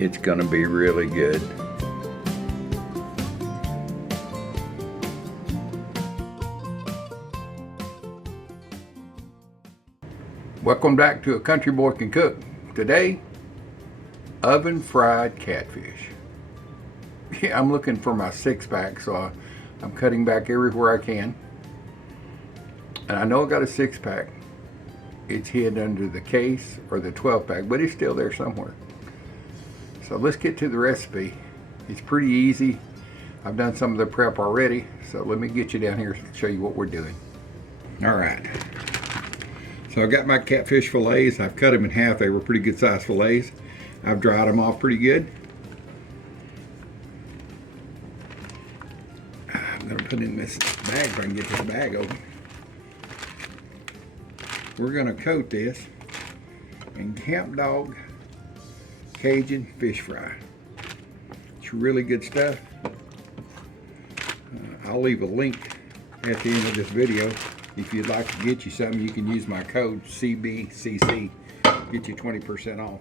It's gonna be really good. Welcome back to A Country Boy Can Cook. Today, oven fried catfish. Yeah, I'm looking for my 6-pack, so I'm cutting back everywhere I can. And I know I got a 6-pack. It's hid under the case or the 12-pack, but it's still there somewhere. So let's get to the recipe. It's pretty easy. I've done some of the prep already, so let me get you down here to show you what we're doing. All right. So I got my catfish fillets. I've cut them in half. They were pretty good sized fillets. I've dried them off pretty good. I'm gonna put in this bag if I can get this bag open. We're gonna coat this in Camp Dog Cajun fish fry. It's really good stuff. I'll leave a link at the end of this video. If you'd like to get you something, you can use my code CBCC, get you 20% off.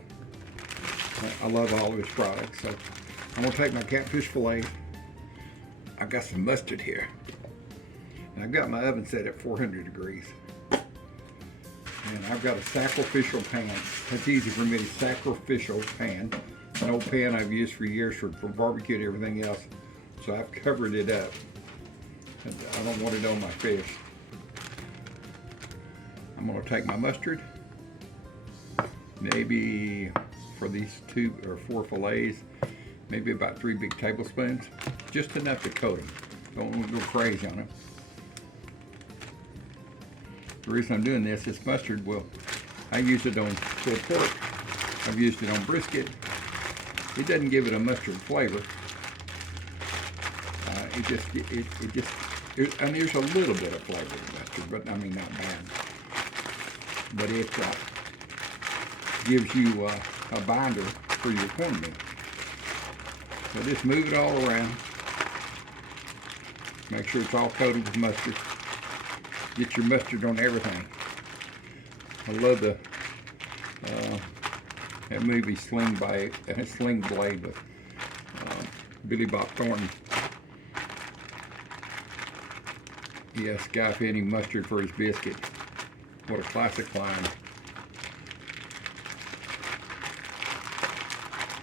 I love all of his products. So I'm gonna take my catfish fillet. I've got some mustard here. And I've got my oven set at 400 degrees. And I've got a sacrificial pan. That's easy for me, sacrificial pan. An old pan I've used for years for barbecue and everything else. So I've covered it up. I don't want it on my fish. I'm gonna take my mustard, maybe for these 2 or 4 fillets, maybe about 3 big tablespoons, just enough to coat them. Don't want to go crazy on them. The reason I'm doing this, this mustard I use it on pulled pork, I've used it on brisket. It doesn't give it a mustard flavor. And there's a little bit of flavor in mustard, but I mean not bad. But it gives you a binder for your cornmeal. So just move it all around. Make sure it's all coated with mustard. Get your mustard on everything. I love that movie Sling Blade with Billy Bob Thornton. Yes, Guy Fieri mustard for his biscuit. What a classic line.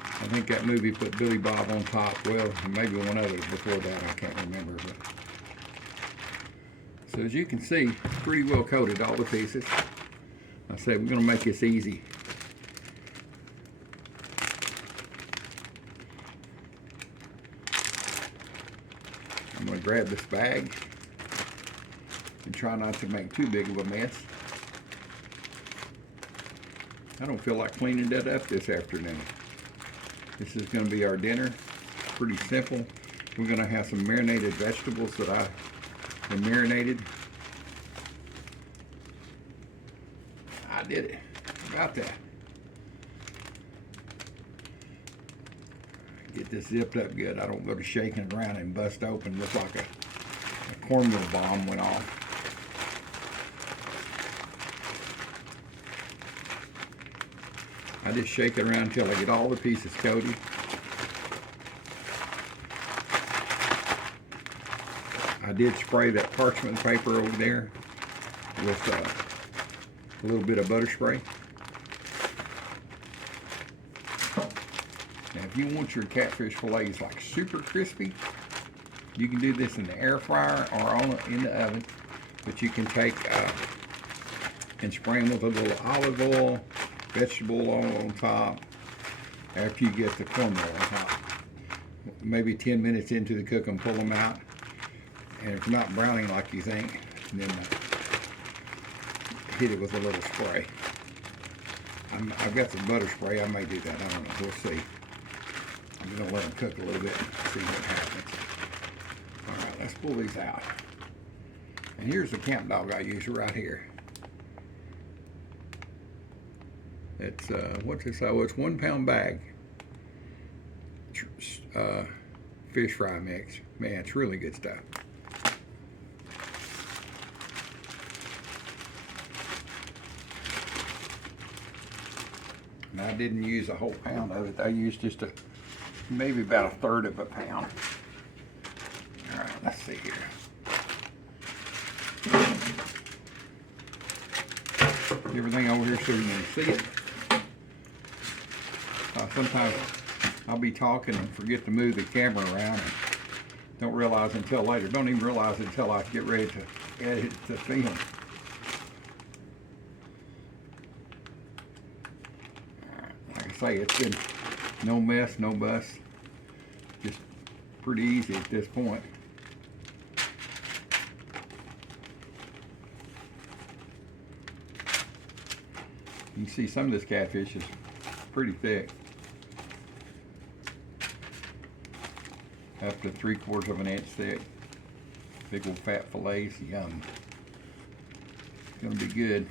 I think that movie put Billy Bob on top. Well, maybe one other before that, I can't remember. But. So as you can see, pretty well coated, all the pieces. I said we're gonna make this easy. I'm gonna grab this bag and try not to make too big of a mess. I don't feel like cleaning that up this afternoon. This is going to be our dinner. Pretty simple. We're going to have some marinated vegetables that I have marinated. I did it. About that. Get this zipped up good. I don't go to shaking it around and bust open. Look like a cornmeal bomb went off. I just shake it around until I get all the pieces coated. I did spray that parchment paper over there with a little bit of butter spray. Now if you want your catfish fillets like super crispy, you can do this in the air fryer or in the oven. But you can take and spray them with a little olive oil, vegetable oil on top after you get the cornmeal on top. Maybe 10 minutes into the cooking, pull them out. And if it's not browning like you think, then hit it with a little spray. I've got some butter spray. I may do that. I don't know. We'll see. I'm going to let them cook a little bit and see what happens. All right, let's pull these out. And here's the Camp Dog I use right here. It's what's this? Oh, it's 1 pound bag. Fish fry mix. Man, it's really good stuff. And I didn't use a whole pound of it. I used just maybe about 1/3 of a pound. All right, let's see here. Everything over here so you can see it. Sometimes I'll be talking and forget to move the camera around and don't realize until later. Don't even realize until I get ready to edit the film. Like I say, it's been no mess, no bust. Just pretty easy at this point. You can see some of this catfish is pretty thick. Up to 3/4 of an inch thick. Big old fat fillets, yum. It's gonna be good.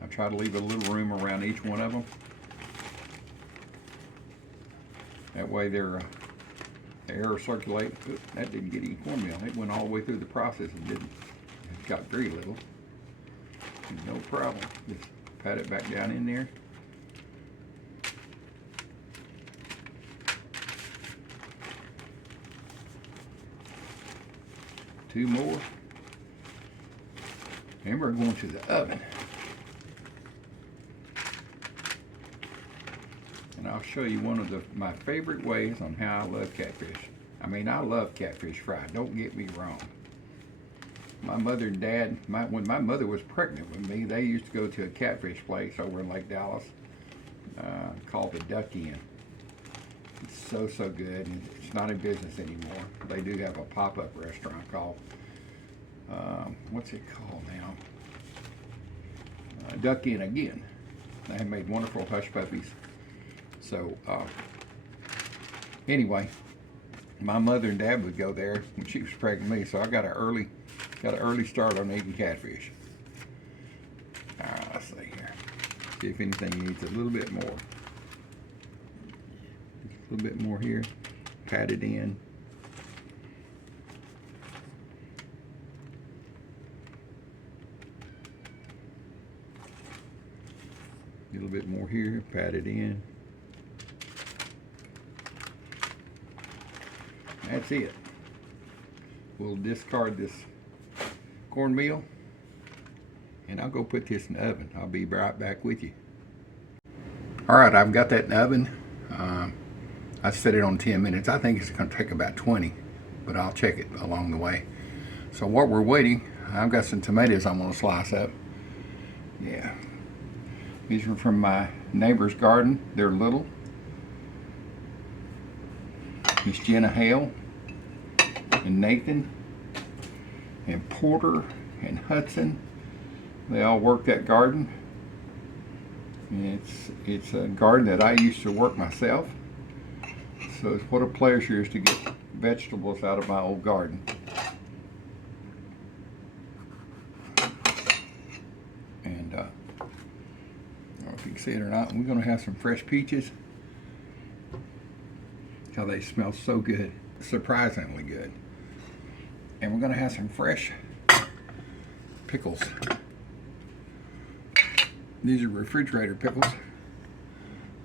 I try to leave a little room around each one of them. That way the air circulate. That didn't get any cornmeal. It went all the way through the process and didn't. It got very little. No problem. Just pat it back down in there. Two more. And we're going to the oven. And I'll show you one of my favorite ways on how I love catfish. I mean, I love catfish fried, don't get me wrong. My mother and dad, when my mother was pregnant with me, they used to go to a catfish place over in Lake Dallas called the Duck Inn. It's so good, and it's not in business anymore. They do have a pop-up restaurant called, what's it called now? Duck Inn again. They have made wonderful hush puppies. So anyway, my mother and dad would go there when she was pregnant with me, so I got an early start on eating catfish. All right, let's see here. See if anything needs a little bit more. Just a little bit more here. Pat it in. A little bit more here. Pat it in. That's it. We'll discard this cornmeal and I'll go put this in the oven. I'll be right back with you. Alright, I've got that in the oven. I set it on 10 minutes. I think it's going to take about 20, but I'll check it along the way. So while we're waiting, I've got some tomatoes I'm going to slice up. Yeah. These are from my neighbor's garden. They're little. Miss Jenna Hale and Nathan and Porter and Hudson, they all work that garden. And it's a garden that I used to work myself, so it's what a pleasure it is to get vegetables out of my old garden. And I don't know if you can see it or not, we're going to have some fresh peaches. How they smell so good, surprisingly good. And we're going to have some fresh pickles. These are refrigerator pickles.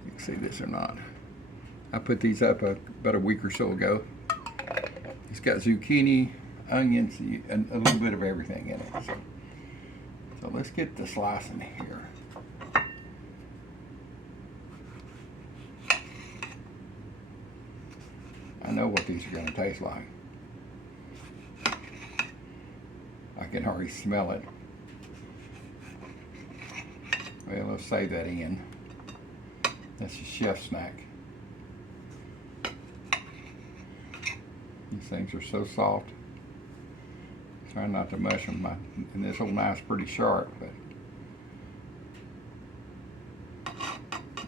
You can see this or not. I put these up about a week or so ago. It's got zucchini, onions, and a little bit of everything in it. So let's get the slicing here. I know what these are going to taste like. I can already smell it. Well, let's save that in. That's a chef snack. These things are so soft. Try not to mush them. And this whole knife's pretty sharp, but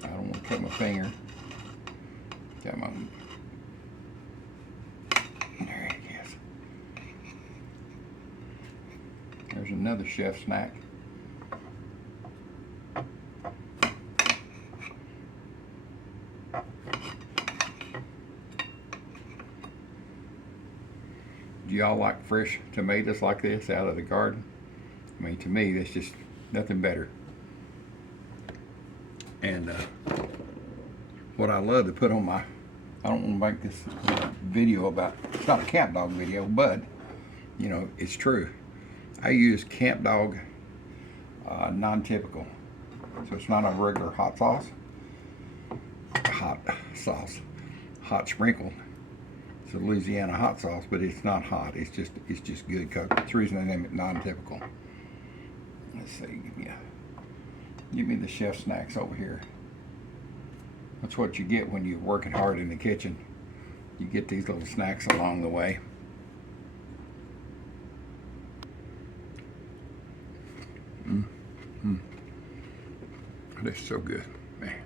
I don't want to cut my finger. Got my. There it is. There's another chef snack. y'all like fresh tomatoes like this out of the garden, I mean, to me, there's just nothing better. And what I love to put on my, I don't want to make this video about, it's not a camp dog video, but, you know, it's true. I use Camp Dog non-typical. So it's not a regular hot sauce. Hot sprinkled. It's a Louisiana hot sauce, but it's not hot. It's just good. That's the reason I name it non-typical. Let's see. Give me the chef snacks over here. That's what you get when you're working hard in the kitchen. You get these little snacks along the way. They're so good, man.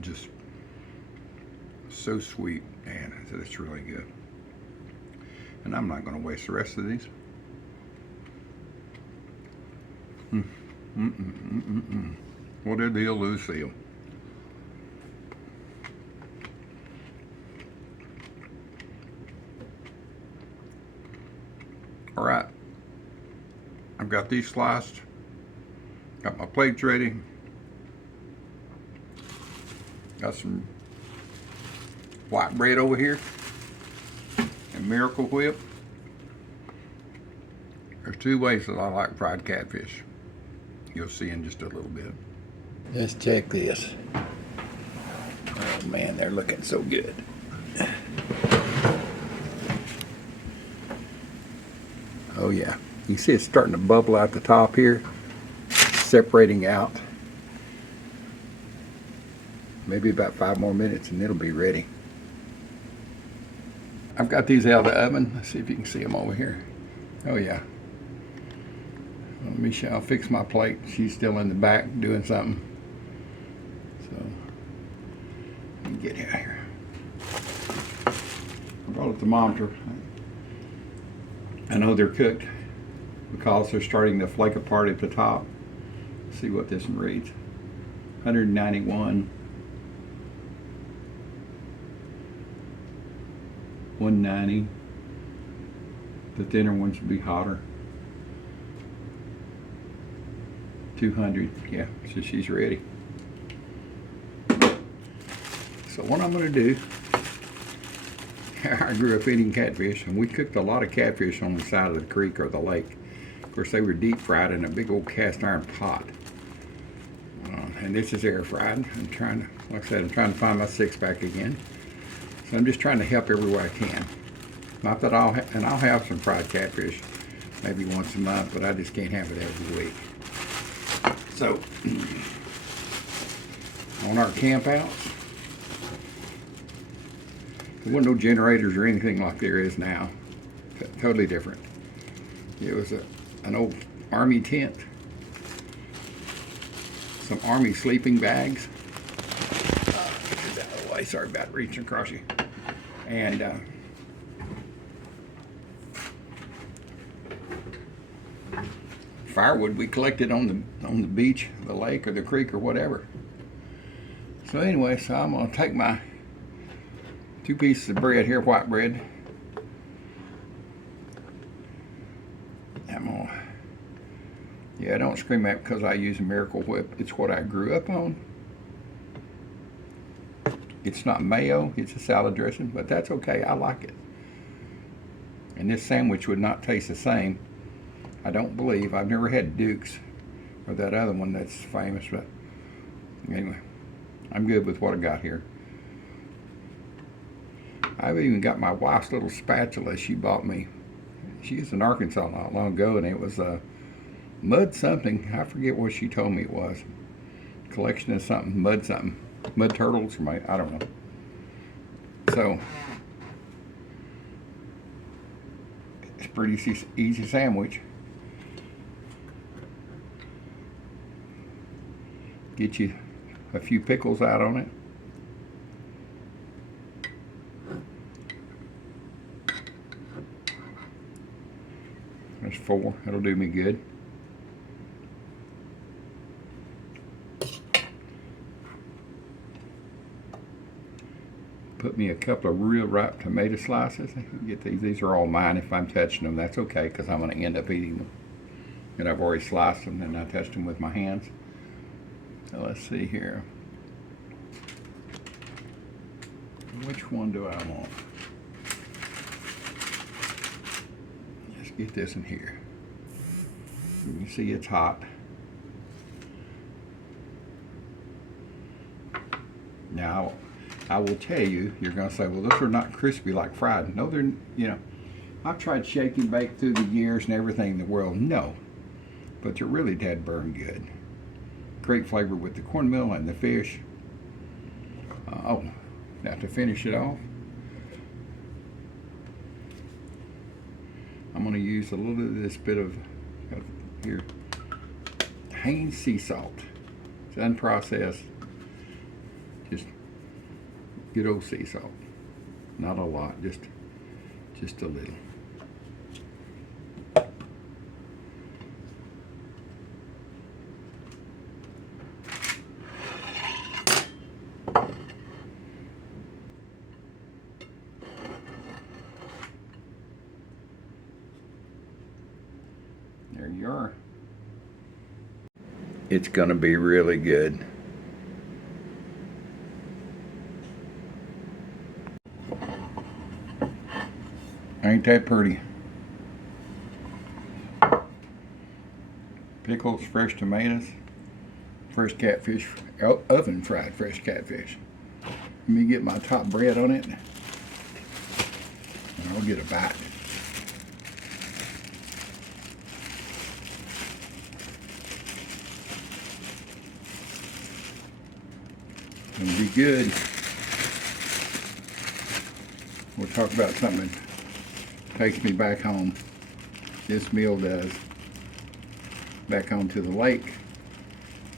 Just so sweet, and it's really good. And I'm not going to waste the rest of these. What a deal, Lucille. All right, I've got these sliced. Got my plates ready. Got some white bread over here and Miracle Whip. There's two ways that I like fried catfish. You'll see in just a little bit. Let's check this. Oh man, they're looking so good. Oh yeah, you see it's starting to bubble out the top here, separating out. Maybe about 5 more minutes and it'll be ready. I've got these out of the oven. Let's see if you can see them over here. Oh yeah. Let me show. I'll fix my plate. She's still in the back doing something. So let me get out here. I brought a thermometer. I know they're cooked because they're starting to flake apart at the top. Let's see what this one reads. 191. 190. The thinner ones would be hotter. 200. Yeah, so she's ready. So what I'm going to do, I grew up eating catfish, and we cooked a lot of catfish on the side of the creek or the lake. Of course, they were deep fried in a big old cast iron pot. And this is air fried. I'm trying to, like I said, I'm trying to find my 6-pack again. So I'm just trying to help every way I can. Not that I'll have some fried catfish maybe once a month, but I just can't have it every week. So on our camp outs, there wasn't no generators or anything like there is now. Totally different. It was an old army tent, some army sleeping bags. Get that out of the way. Sorry about reaching across you. And firewood we collected on the beach, the lake, or the creek, or whatever. So anyway, so I'm gonna take my 2 pieces of bread here, white bread. Yeah, don't scream at because I use a Miracle Whip. It's what I grew up on. It's not mayo, it's a salad dressing, but that's okay, I like it. And this sandwich would not taste the same, I don't believe. I've never had Duke's or that other one that's famous, but anyway, I'm good with what I got here. I've even got my wife's little spatula she bought me. She was in Arkansas not long ago, and it was a mud something. I forget what she told me it was. Collection of something, mud turtles, or I don't know. So it's a pretty easy sandwich. Get you a few pickles out on it. There's 4. That'll do me good. put me a couple of real ripe tomato slices. Get these. These are all mine. If I'm touching them, that's okay, because I'm going to end up eating them. And I've already sliced them, and I touched them with my hands. So let's see here. Which one do I want? Let's get this in here. You can see it's hot. Now, I will tell you, you're going to say, well, those are not crispy like fried. No, they're, you know, I've tried shake and bake through the years and everything in the world. No, but they're really dead burn good. Great flavor with the cornmeal and the fish. Oh, now to finish it off, I'm going to use a little of this bit of here, Hain sea salt. It's unprocessed, just good old sea salt. Not a lot, just a little. There you are. It's gonna be really good. Ain't that pretty? Pickles, fresh tomatoes, fresh catfish, oven fried fresh catfish. Let me get my top bread on it, and I'll get a bite. It'll be good. We'll talk about something that takes me back home. This meal does. Back home to the lake.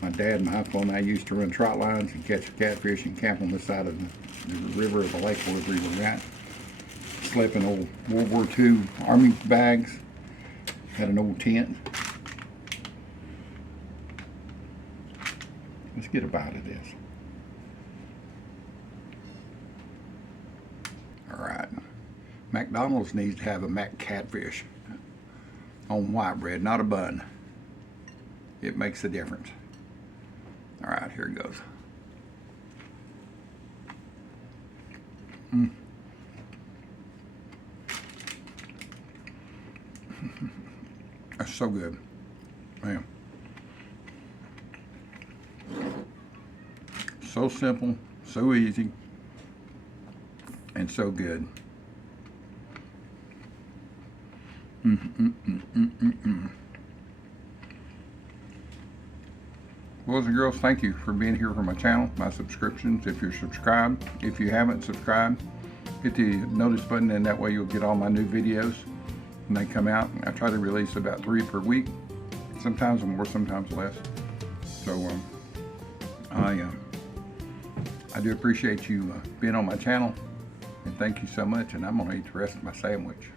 My dad and my uncle and I used to run trot lines and catch catfish and camp on the side of the river or the lake wherever we were at. Slept in old World War II Army bags. Had an old tent. Let's get a bite of this. Alright. McDonald's needs to have a Mac catfish on white bread, not a bun. It makes a difference. Alright, here it goes. That's so good. Man. So simple, so easy, and so good. Boys and girls, thank you for being here for my channel, my subscriptions. If you're subscribed, if you haven't subscribed, hit the notice button, and that way you'll get all my new videos when they come out. I try to release about 3 per week, sometimes more, sometimes less. So I do appreciate you being on my channel, and thank you so much. And I'm gonna eat the rest of my sandwich.